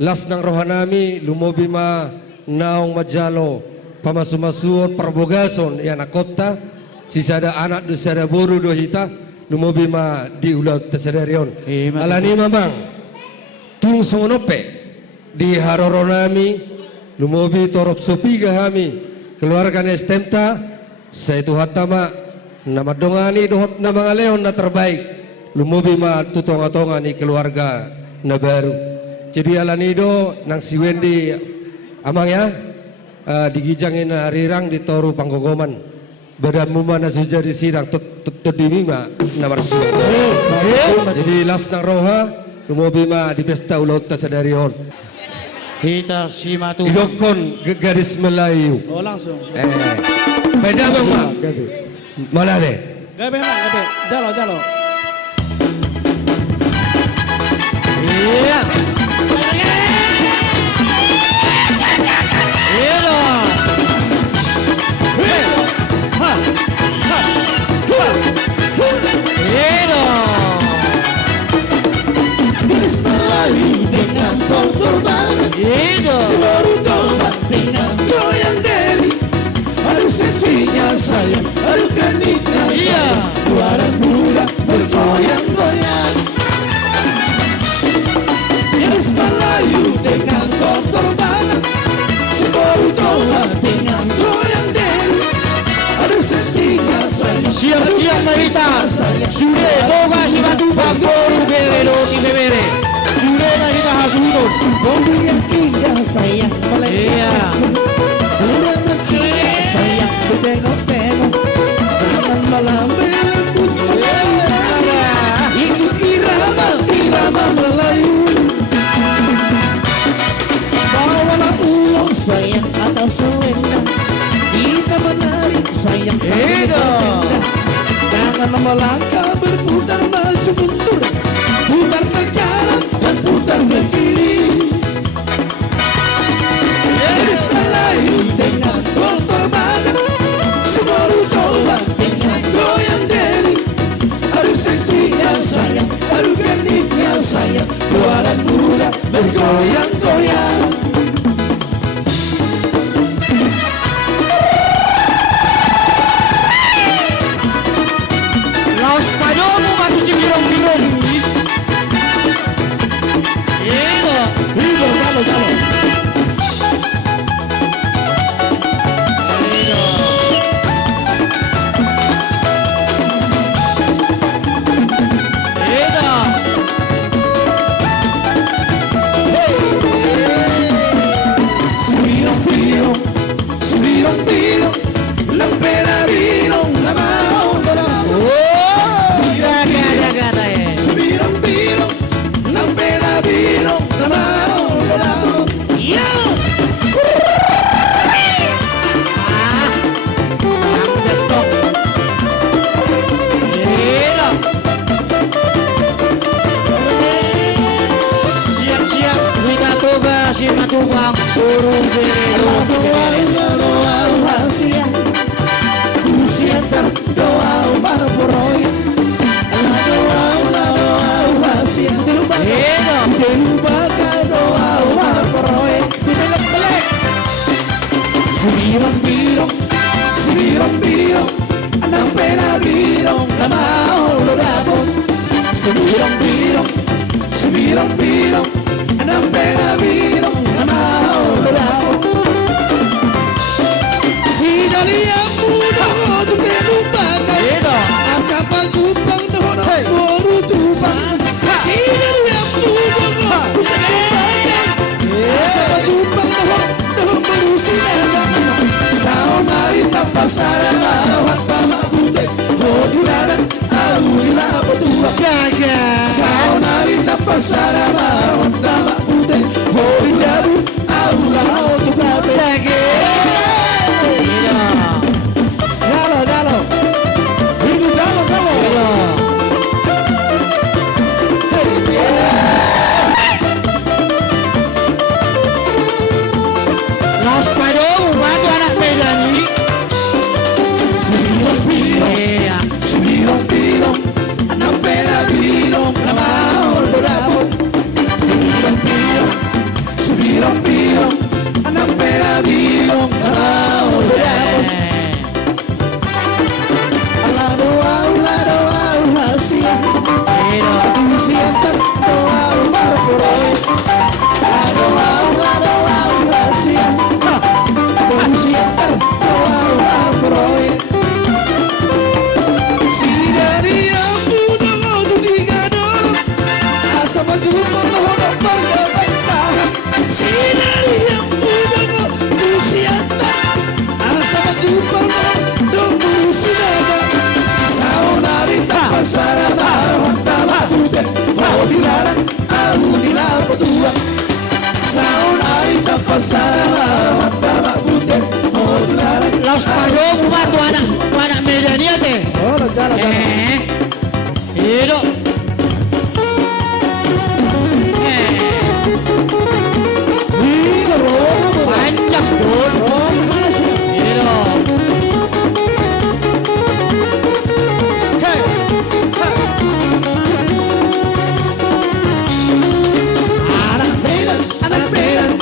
las ng rohanami, lumobima naong majalo, pamasumasuon, parbogason, yan akota, si sada anak do sada buru do hita, lumobima di ulat tesadarion. Alani mamang, tung songonope, di haroronami, lumobi torop sopiga hami, keluarga nestemta, saya tuhatama, nama dongani dohot na mga leon na terbaik, lumobi ma tutong-atongan ni keluarga na baru. Jadi alanido nang si Wendy amangnya digijangin rirang di toru panggogoman badan muma na suja di sirang tudimima na marsyo. Jadi las nang roha lumobi ma di pesta ulot tasadarion. Kita simatu. Idokon garis Melayu. Oh langsung. Beda bang ma. Malade. Gabe man, gabe. Dalo. Iya. Bilis Melayu dengan kontur banget, seluruh tobat dengan goyang deri. Aduh seksinya sayang, aduh keniknya sayang, juaran muda bergoyang-goyang. Bilis Melayu dengan kontur banget, seluruh tobat dengan goyang deri. Aduh seksinya sayang, Siap-siap Marita. Sudah boga si batu bagoru berero di bebere. Sudah na kita hasunod. mobil yang indah sayang, Iya. Lembut indah sayang, bertengok-tengok, jangan malam melembut. Ikut irama Melayu. Bawalah uang sayang atau selendang, kita menari sayang sambil bertenda. Jangan melangkah berputar maju mundur, putar ke kanan dan putar ke kiri. Gadis Melayu dengan kotor badan, seluruh tobat dengan goyang deri. Aduh seksinya sayang, aduh keniknya sayang, juaran muda bergoyang-goyang. Laos padomu matu si birong-birong. Iya. Dalo. Subirong-birong, lang pera-birong, lamang Subirong-birong, lang pera-birong, lamang Siap-siap kita toga si matubang burung berero. Doa rahasia, kusiantar doa barporoy. Doa rahasia, dilupakan doa barporoy. Belek-belek. Subirong-birong, anang pera-birong, lamang lodapon. Subirong-birong, anang pera-birong, lamang lodapon. Si Dalia muda tu terlupakan, asa pagupang dono baru tupang. Si Dalia muda tu terlupakan, asa pagupang dono baru sinang. Sao Marita pasara mawat pamabute, hodulanan aulila betua. Sao Marita pasara mawat pamabute, hodilabu aula otukabe. Dalo. Ini dalo. Laos padomu matu anak Melani. Subirong-birong, anang pera-birong, lamang lodapon. pasaba mataba bute modular. Los palo buat tuanak media dia teh. Oh, jalan. Itu. Panjang dul. Itu.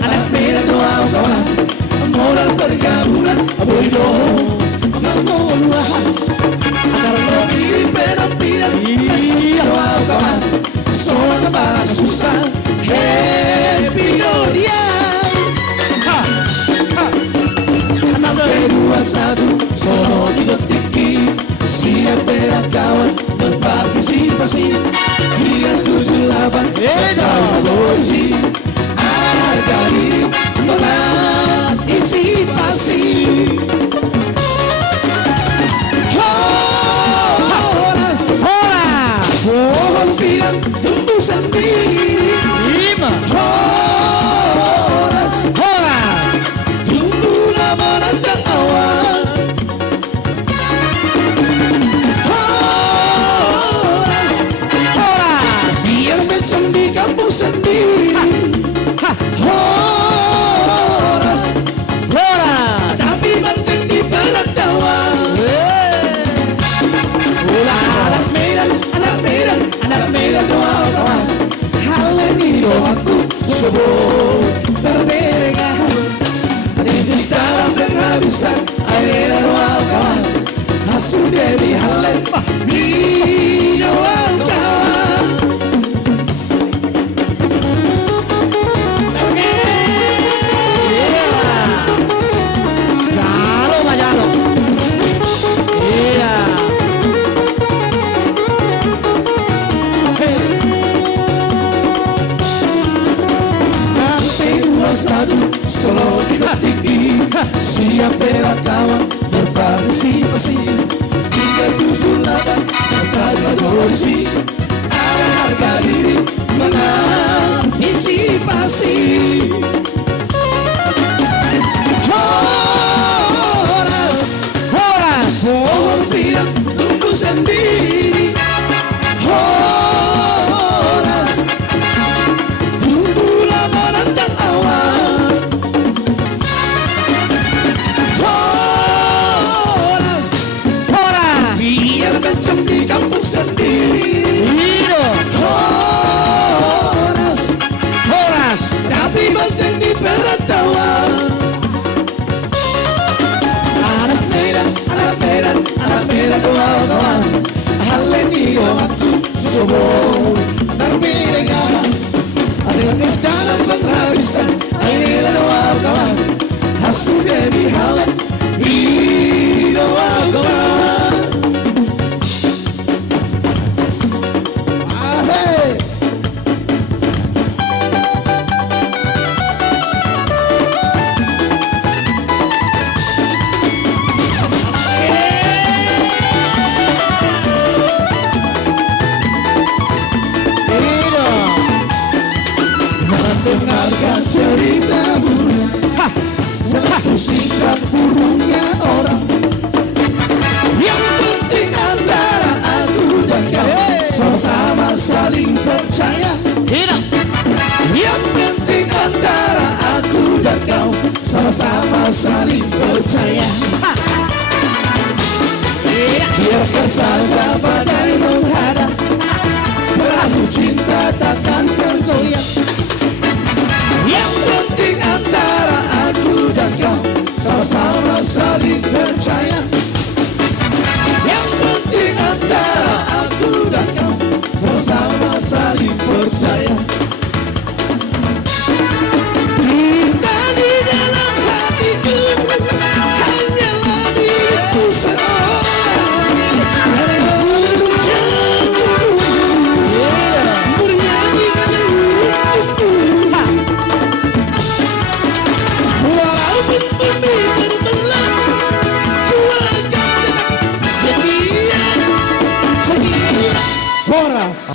Anak Medan doa kawan. Moral pergabungan aboido menguluhan. Agar lo pilih penampilan doa kawan. Soal kebalan susah. Happy Indonesia. Anak B21 solo digotiki. Siap bela kawan berpartisipasi. 378 sekali polisi. Harga diri mengantisipasi. Pohon pinang tumbuh sendiri. Horas tumbuhlah menandang awan. Horas biar macam di kampung sendiri. Horas tapi penting di perantauan. Anak Medan doa kawan. Hal ini doaku sebut terbereka. Titis dalam penghabisan air doa kawan. Hasil dari hal ini doa kawan. Solo digotiki. Siap bela kawan berpartisipasi. 378 sampai polisi. Harga diri mengantisipasi. Horas pohon pinang tumbuh sendiri. Horas tumbuhlah menandang awan. Horas biar macam di kampung sendiri. Horas tapi penting di perantauan. Anak Medan doa kawan. Hal ini doaku semua terbireka. Hati-hati dalam penghabisan air doa kawan. Hasil dari hal ini doa kawan. Dengarkan cerita burung. Jangan pusingkan burungnya orang. Yang penting antara aku dan kau sama-sama saling percaya. Yang penting antara aku dan kau sama-sama saling percaya. Biarkan saja badai menghadap. Perahu cinta takkan tergoyah. Yang penting antara aku dan kau sama-sama saling percaya. Yang penting antara aku dan kau sama-sama saling percaya. Cinta di dalam hatiku hanyalah diriku seorang. Dari ujung jauh bernyanyi untukku. Walaupun bumi terbelah, ku akan tetap setia. Horas